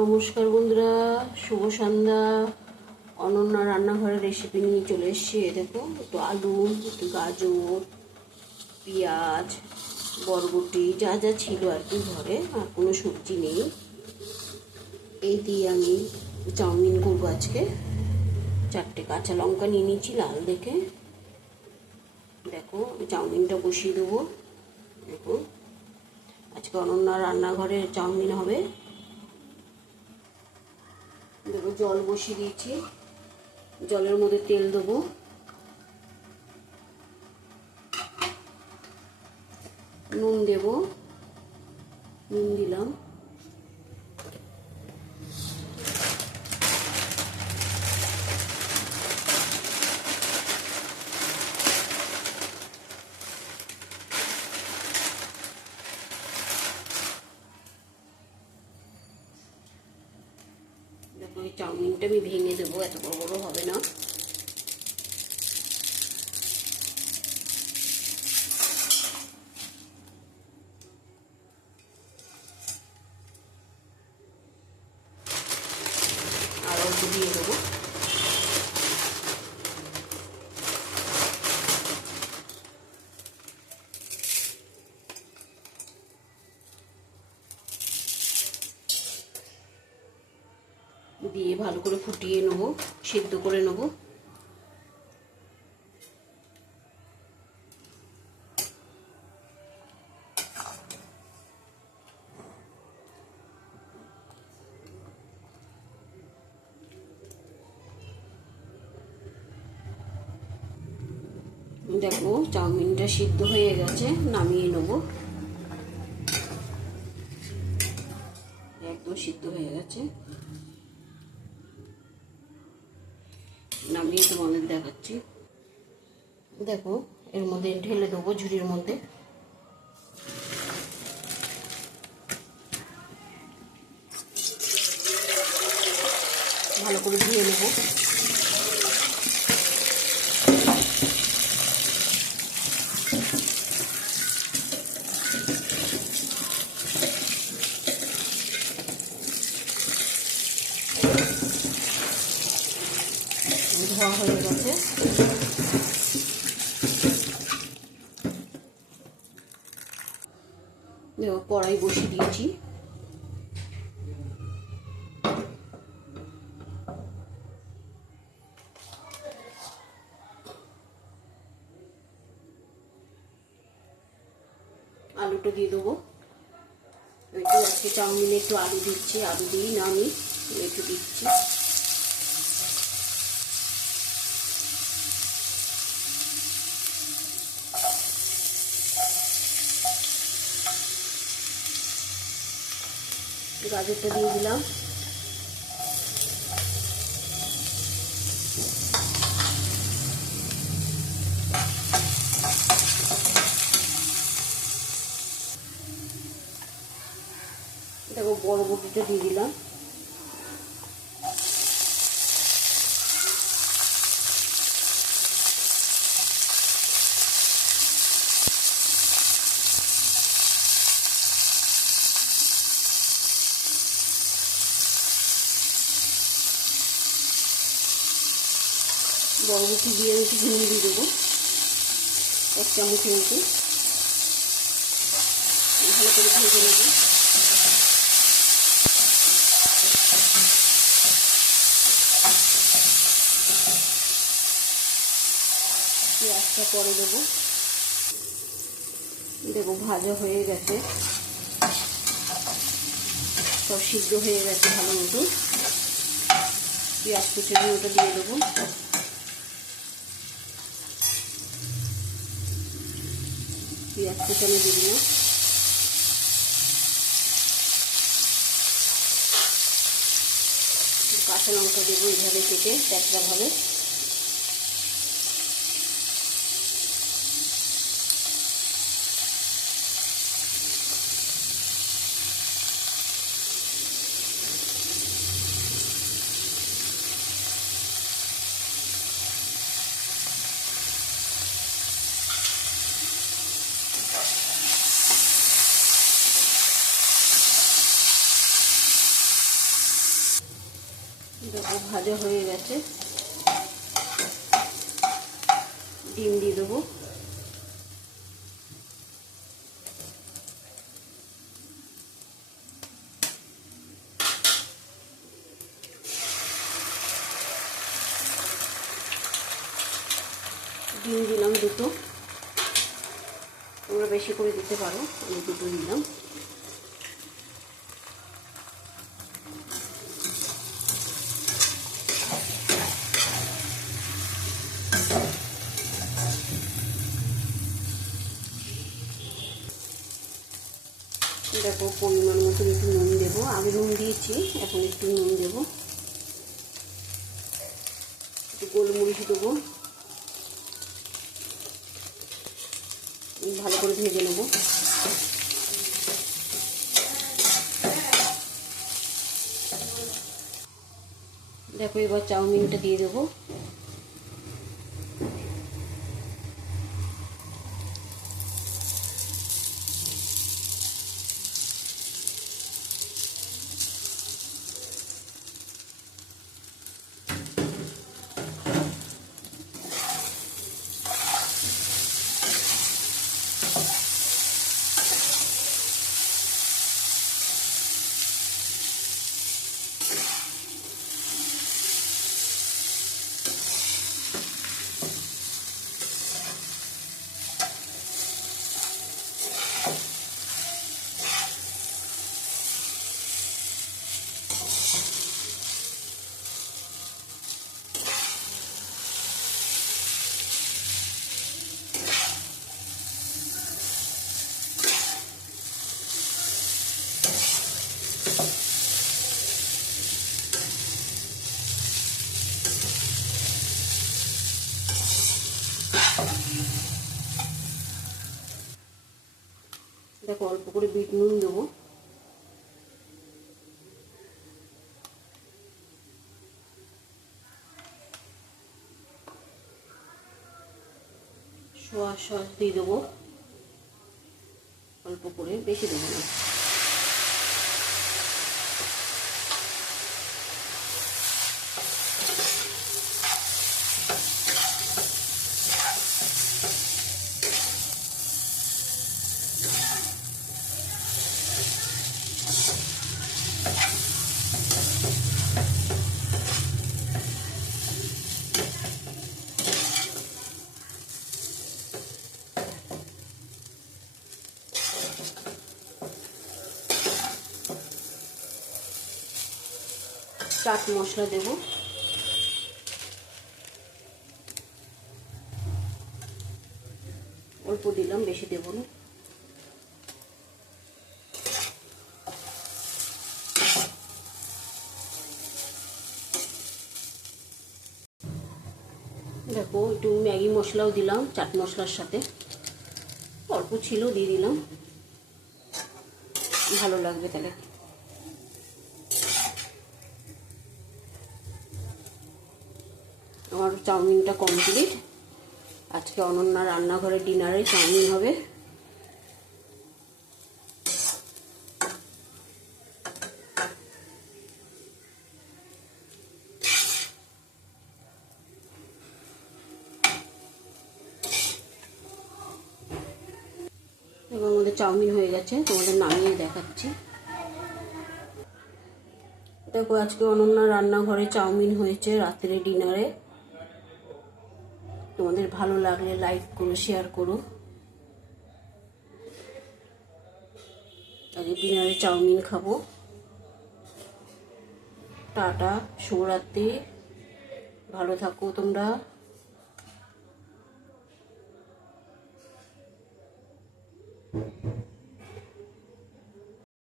নমস্কার বন্ধুরা, শুভ সন্ধ্যা। অনন্যা রান্নাঘরের রেসিপি নিয়ে চলে এসেছি এ দেখো, একটু আলু, একটু গাজর, পেঁয়াজ, বরবটি, যা যা ছিল আর কি ঘরে, আর কোনো সবজি নেই। এই দিয়ে আমি চাউমিন করব আজকে। চারটে কাঁচা লঙ্কা নিয়ে নিয়েছি, লাল দেখে। দেখো চাউমিনটা বসিয়ে দেবো। দেখো, আজকে অনন্যা রান্নাঘরে চাউমিন হবে। দেখো জল বসিয়ে দিয়েছি। জলের মধ্যে তেল দেবো। নুন দেব। নুন দিলাম দেখো এই চাউমিনটা আমি ভেঙে দেবো এত বড় বড় হবে না আর অল্প দিয়ে দেবো দিয়ে ভালো করে ফুটিয়ে নেব, সিদ্ধ করে নেব। দেখো চাউমিনটা সিদ্ধ হয়ে গেছে, নামিয়ে নেব। একদম সিদ্ধ হয়ে গেছে। নামিয়ে তোমাদের দেখাচ্ছি। দেখো এর মধ্যে ঢেলে দেবো ঝুড়ির মধ্যে। ভালো করে ধুয়ে নেব ধোয়া হয়ে গেছে দেখো কড়াই বসিয়ে দিয়েছি। আলুটা দিয়ে দেবো। একটু আজকে চাউমিনে একটু আলু দিচ্ছি, আলু দিই না আমি একটু দিচ্ছি। গাজরটা দিয়ে দিলাম। দেখো বরবটিটা দিয়ে দিলাম। বরবটি দিয়ে আমি একটু নুন দিয়ে দেবো। এক চামচ মতো। ভালো করে ভেজে নেব। পেঁয়াজটা পরে দেবো। দেখো ভাজা হয়ে গেছে। সব সিদ্ধ হয়ে গেছে ভালো মতো পেঁয়াজ কুচি ওটা দিয়ে দেবো। পেঁয়াজ কুচানো দিয়ে দিলাম কাঁচা লঙ্কা দেবো এইভাবে কেটে ট্যাকরাভাবে দেখো, ভাজা হয়ে গেছে। ডিম দিয়ে দেবো। ডিম দিলাম দুটো। তোমরা বেশি করে দিতে পারো, আমি দুটো দিলাম। দেখো, পরিমাণ মতো একটু নুন দেবো। আগে নুন দিয়েছি, এখন একটু নুন দেবো। একটু গোলমরিচ দেবো। ভালো করে ভেজে নেব। দেখো, এবার চাউমিনটা দিয়ে দেবো। দেখো অল্প করে বিট নুন দেবো। সোয়া সস দিয়ে দেবো। অল্প করে, বেশি দেবো না। চাট মশলা দেব। অল্প দিলাম, বেশি দেব না। দেখো, একটু ম্যাগি মশলাও দিলাম, চাট মশলার সাথে। অল্প ছিল, দিয়ে দিলাম। ভালো লাগবে তাহলে। আমার চাউমিনটা কমপ্লিট। আজকে অনন্যা রান্নাঘরে ডিনারে চাউমিন হবে। এবং আমাদের চাউমিন হয়ে গেছে, তোমাদের নামিয়ে দেখাচ্ছি। দেখো, আজকে অনন্যা রান্নাঘরে চাউমিন হয়েছে, রাত্রে ডিনারে। তোমাদের ভালো লাগলে লাইক করো শেয়ার করো। আজকে ডিনারে চাউমিন খাব। টাটা, শুভরাত্রি। ভালো থাকো তোমরা।